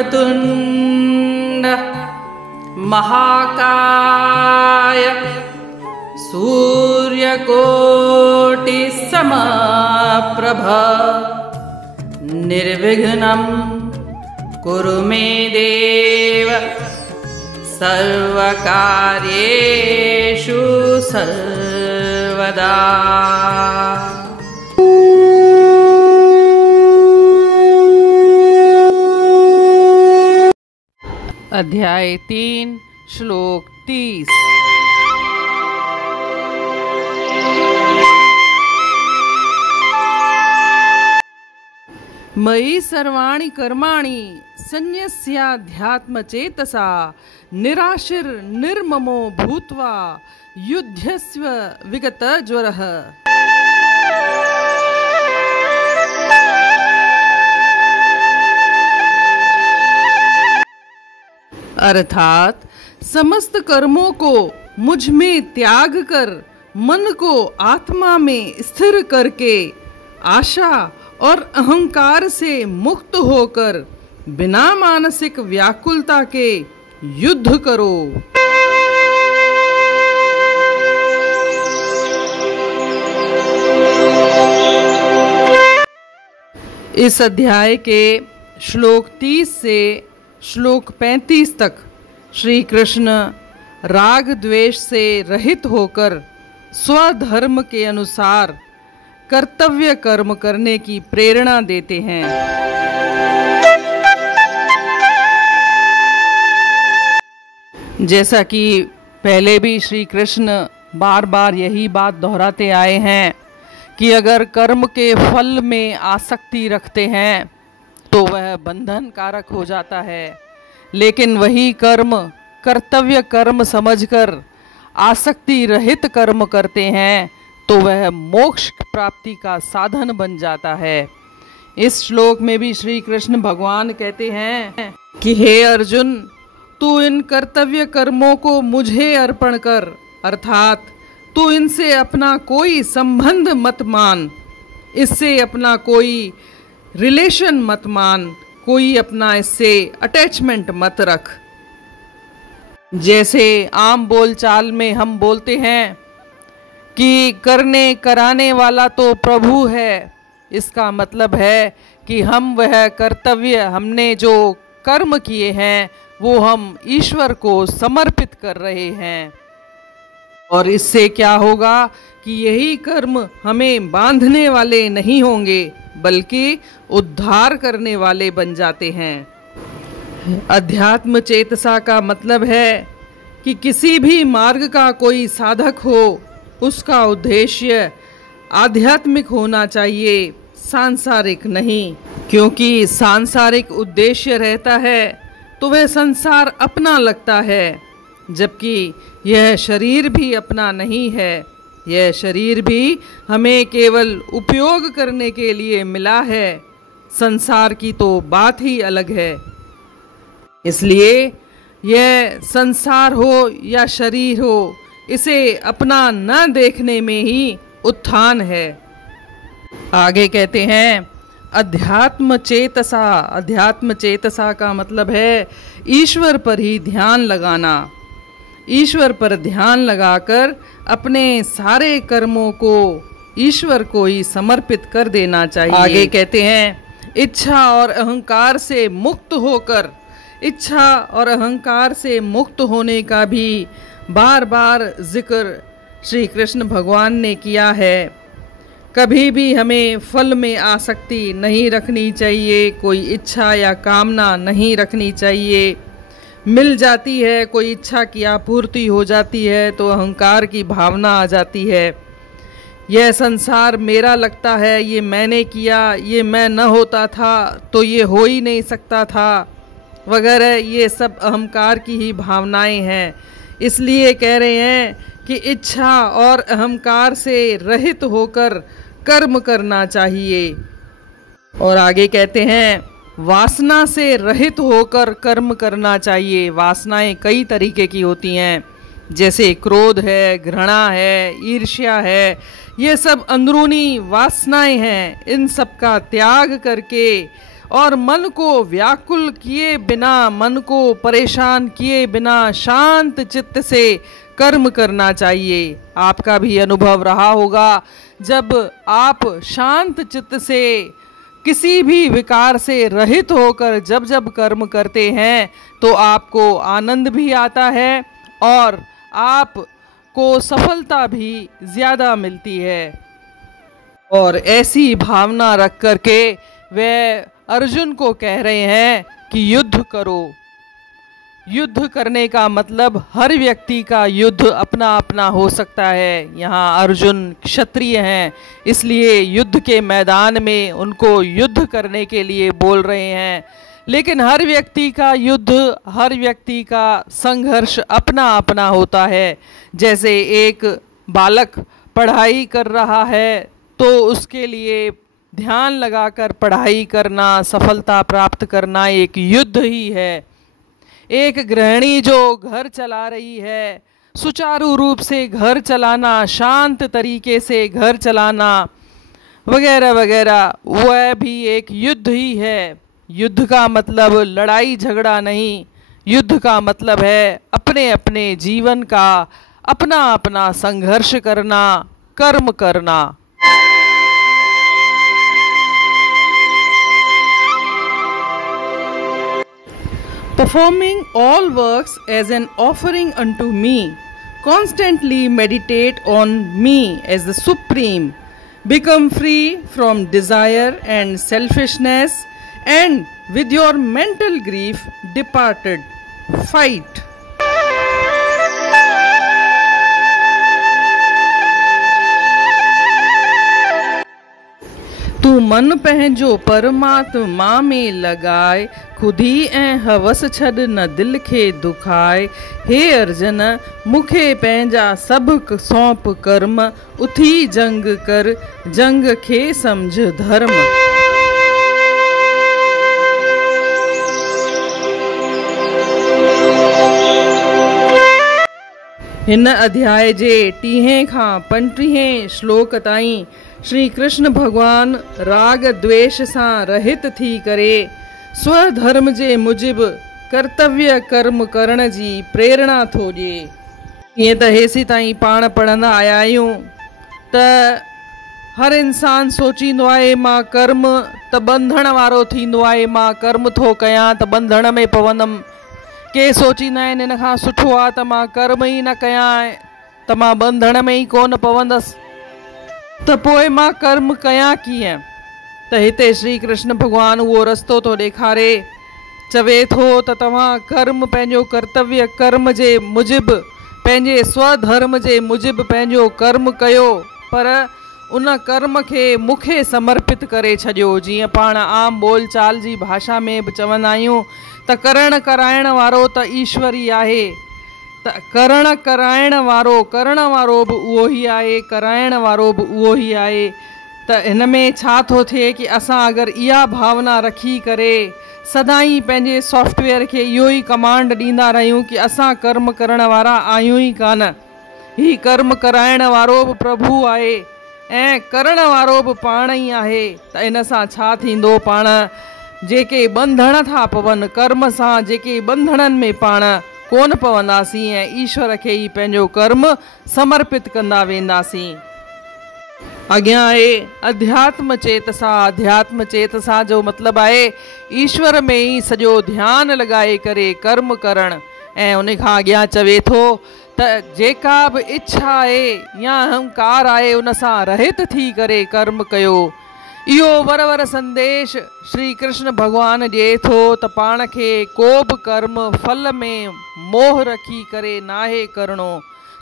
वक्रतुण्ड महाकाय सूर्यकोटिसमप्रभ निर्विघ्नं कुरु मे देव सर्वकार्येषु सर्वदा। अध्याय 3 श्लोक 30। मयि सर्वाणि कर्माणि संन्यस्याध्यात्मचेतसा निराशिर निर्ममो भूत्वा युध्यस्व विगतज्वरः। अर्थात समस्त कर्मों को मुझ में त्याग कर मन को आत्मा में स्थिर करके आशा और अहंकार से मुक्त होकर बिना मानसिक व्याकुलता के युद्ध करो। इस अध्याय के श्लोक 30 से श्लोक 35 तक श्री कृष्ण राग द्वेष से रहित होकर स्वधर्म के अनुसार कर्तव्य कर्म करने की प्रेरणा देते हैं। जैसा कि पहले भी श्री कृष्ण बार बार यही बात दोहराते आए हैं कि अगर कर्म के फल में आसक्ति रखते हैं तो वह बंधन कारक हो जाता है, लेकिन वही कर्म कर्तव्य कर्म समझकर आसक्ति रहित कर्म करते हैं तो वह मोक्ष प्राप्ति का साधन बन जाता है। इस श्लोक में भी श्री कृष्ण भगवान कहते हैं कि हे अर्जुन, तू इन कर्तव्य कर्मों को मुझे अर्पण कर, अर्थात तू इनसे अपना कोई संबंध मत मान, इससे अपना कोई रिलेशन मत मान, कोई अपना इससे अटैचमेंट मत रख। जैसे आम बोलचाल में हम बोलते हैं कि करने कराने वाला तो प्रभु है, इसका मतलब है कि हम वह कर्तव्य हमने जो कर्म किए हैं वो हम ईश्वर को समर्पित कर रहे हैं, और इससे क्या होगा कि यही कर्म हमें बांधने वाले नहीं होंगे बल्कि उद्धार करने वाले बन जाते हैं। अध्यात्म चेतसा का मतलब है कि किसी भी मार्ग का कोई साधक हो उसका उद्देश्य आध्यात्मिक होना चाहिए, सांसारिक नहीं, क्योंकि सांसारिक उद्देश्य रहता है तो वह संसार अपना लगता है, जबकि यह शरीर भी अपना नहीं है। यह शरीर भी हमें केवल उपयोग करने के लिए मिला है, संसार की तो बात ही अलग है। इसलिए यह संसार हो या शरीर हो, इसे अपना न देखने में ही उत्थान है। आगे कहते हैं अध्यात्म चेतसा। अध्यात्म चेतसा का मतलब है ईश्वर पर ही ध्यान लगाना, ईश्वर पर ध्यान लगाकर अपने सारे कर्मों को ईश्वर को ही समर्पित कर देना चाहिए। आगे कहते हैं इच्छा और अहंकार से मुक्त होकर, इच्छा और अहंकार से मुक्त होने का भी बार बार जिक्र श्री कृष्ण भगवान ने किया है। कभी भी हमें फल में आसक्ति नहीं रखनी चाहिए, कोई इच्छा या कामना नहीं रखनी चाहिए। मिल जाती है, कोई इच्छा की आपूर्ति हो जाती है तो अहंकार की भावना आ जाती है। यह संसार मेरा लगता है, ये मैंने किया, ये मैं न होता था तो ये हो ही नहीं सकता था वगैरह, ये सब अहंकार की ही भावनाएं हैं। इसलिए कह रहे हैं कि इच्छा और अहंकार से रहित होकर कर्म करना चाहिए। और आगे कहते हैं वासना से रहित होकर कर्म करना चाहिए। वासनाएं कई तरीके की होती हैं, जैसे क्रोध है, घृणा है, ईर्ष्या है, ये सब अंदरूनी वासनाएं हैं। इन सब का त्याग करके और मन को व्याकुल किए बिना, मन को परेशान किए बिना शांत चित्त से कर्म करना चाहिए। आपका भी अनुभव रहा होगा, जब आप शांत चित्त से किसी भी विकार से रहित होकर जब जब कर्म करते हैं तो आपको आनंद भी आता है और आपको सफलता भी ज़्यादा मिलती है। और ऐसी भावना रख करके वे अर्जुन को कह रहे हैं कि युद्ध करो। युद्ध करने का मतलब हर व्यक्ति का युद्ध अपना अपना हो सकता है। यहाँ अर्जुन क्षत्रिय हैं, इसलिए युद्ध के मैदान में उनको युद्ध करने के लिए बोल रहे हैं। लेकिन हर व्यक्ति का युद्ध, हर व्यक्ति का संघर्ष अपना अपना होता है। जैसे एक बालक पढ़ाई कर रहा है तो उसके लिए ध्यान लगाकर पढ़ाई करना, सफलता प्राप्त करना एक युद्ध ही है। एक गृहिणी जो घर चला रही है, सुचारू रूप से घर चलाना, शांत तरीके से घर चलाना वगैरह वगैरह, वह भी एक युद्ध ही है। युद्ध का मतलब लड़ाई झगड़ा नहीं, युद्ध का मतलब है अपने अपने जीवन का अपना अपना संघर्ष करना, कर्म करना। Performing all works as an offering unto me, constantly meditate on me as the Supreme, become free from desire and selfishness, and with your mental grief departed, fight. तू मन पंहिंजो परमात्मा में लगाए, खुदी ऐं हवस छॾ न दिल खे दुखाए। हे अर्जन, मूंखे पंहिंजा सभु सौंप कर्म, उथी जंग कर, जंग खे सम्झ धर्म। हिन अध्याय जे 30 खां 35 श्लोक ताईं श्री कृष्ण भगवान राग द्वेष सां रहित थी करे स्वधर्म जे मुजिब कर्तव्य कर्म करण जी प्रेरणा थो ॾिए। ईअं त हेसी ताईं पाण पढ़ंदा आया आहियूं त हर इंसान सोचींदो आहे मां कर्म त बंधण वारो थींदो आहे, मां कर्म थो कयां त बंधण में पवंदमि। के सोचींदा आहिनि इन खां सुठो आहे त मां कर्म ई न कयां त मां बंधण में ई कोन पवंदसि, त पोइ मां कर्म कयां कीअं। त हिते श्री कृष्ण भगवान उहो रस्तो थो ॾेखारे, चवे थो त तव्हां कर्म पंहिंजो कर्तव्य कर्म जे मुजिब, पंहिंजे स्वधर्म जे मुजिब पंहिंजो कर्म कयो, पर उन कर्म खे मूंखे समर्पित करे छॾियो। जीअं पाण आम बोलचाल जी भाषा में बि चवंदा आहियूं त करण कराइण वारो त ईश्वर ई आहे, त करण कराइण वारो, करण वारो बि उहो ई आहे, कराइण वारो बि उहो ई आहे। त हिन में छा थो थिए कि असां अगरि इहा भावना रखी करे सदाईं पंहिंजे सॉफ्टवेयर खे इहो ई कमांड ॾींदा रहियूं कि असां कर्म करण वारा आहियूं ई कान, ही कर्म कराइण वारो बि प्रभु आहे ऐं करण वारो बि पाण ई आहे, त इन सां छा थींदो, पाण जेके बंधण था पवनि कर्म सां, जेके बंधणनि में पाण कोन पवंदासीं ऐं ईश्वर खे ई पंहिंजो कर्म समर्पित कंदा वेंदासीं। अॻियां आहे अध्यात्म चेतसा। अध्यात्म चेतसा जो मतिलबु आहे ईश्वर में ई सॼो ध्यानु लॻाए करे कर्म करणु। ऐं उन खां अॻियां चवे थो त जेका बि इच्छा आहे या अहंकार आहे उन सां रहित थी करे कर्म कयो। इहो वर संदेश श्री कृष्ण भगवान ॾिए थो त पाण खे को बि कर्म फल में मोह रखी करे नाहे करिणो।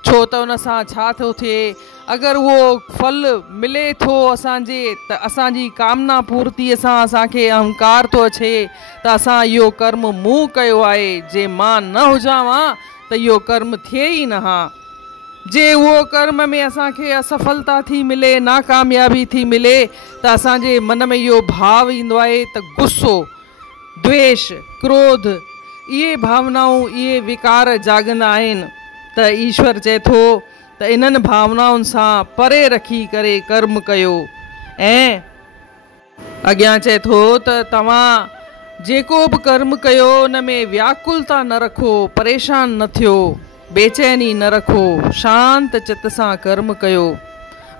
छो त उन सां छा थो थिए, अगरि उहो फल मिले थो असांजे त असांजी कामना पूर्तीअ सां असांखे अहंकार थो अचे त असां इहो कर्म मूं कयो आहे, जे मां न हुजां हा त इहो कर्म थिए ई न हा। जे उहो कर्म में असांखे असफलता थी मिले, नाकामयाबी थी मिले त असांजे मन में इहो भाव ईंदो आहे त गुस्सो, द्वेष, क्रोध, इहे भावनाऊं, इहे विकार जाॻंदा आहिनि। त ईश्वर चए थो त इन्हनि भावनाउनि सां परे रखी करे कर्म कयो। ऐं अॻियां चए थो त तव्हां जेको बि कर्म कयो उन में व्याकुलता न रखो, परेशान न थियो, बेचैनी न रखो, शांत चित सां कर्म कयो।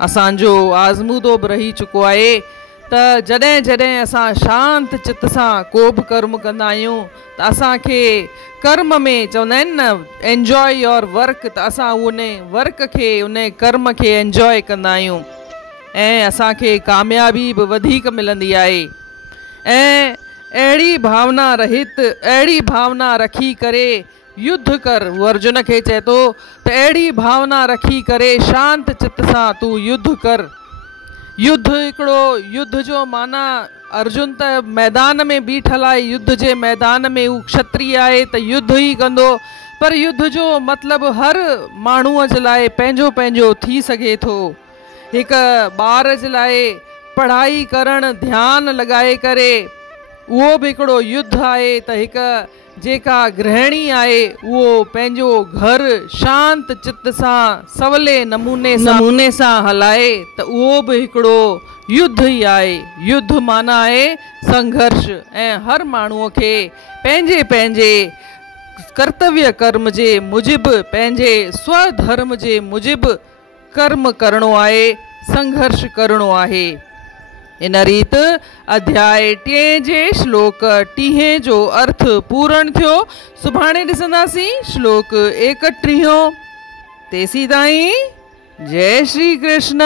असांजो आज़मूदो बि रही चुको आहे त जॾहिं जॾहिं असां शांत चित सां को बि कर्म कंदा आहियूं त असांखे कर्म में चवंदा आहिनि न एंजॉय योर वर्क, त असां उन वर्क खे उन कर्म खे एंजॉय कंदा आहियूं ऐं असांखे कामयाबी बि वधीक मिलंदी आहे। ऐं अहिड़ी भावना रहित, अहिड़ी भावना रखी करे युद्ध कर, वो अर्जुन खे चए थो त अहिड़ी भावना रखी करे शांत चित सां तूं युद्ध कर। युद्ध हिकिड़ो, युद्ध जो माना अर्जुन त मैदान में बीठल आहे, युद्ध जे मैदान में हू क्षत्रिय आहे त युद्ध ई कंदो, पर युद्ध जो मतिलबु हर माण्हूअ जे लाइ पंहिंजो पंहिंजो थी सघे थो। हिकु ॿार जे लाइ पढ़ाई करणु, ध्यानु लॻाए करे, उहो बि हिकिड़ो युद्ध आहे। त हिकु जेका गृहिणी आहे उहो पंहिंजो घर शांत चित सां सवले नमूने सां हलाए त उहो बि हिकिड़ो युद्ध ई आहे। युद्ध माना आहे संघर्ष, ऐं हर माण्हूअ खे पंहिंजे पंहिंजे कर्तव्य कर्म जे मुजिबि, पंहिंजे स्वधर्म जे मुजिबि कर्म करणो आहे, संघर्ष करणो आहे। इन रीत अध्याय 3 जे श्लोक 30 जो अर्थ पूर्ण थियो। सुभाणे ॾिसंदासीं श्लोक 31। तेसीं ताईं जय श्री कृष्ण।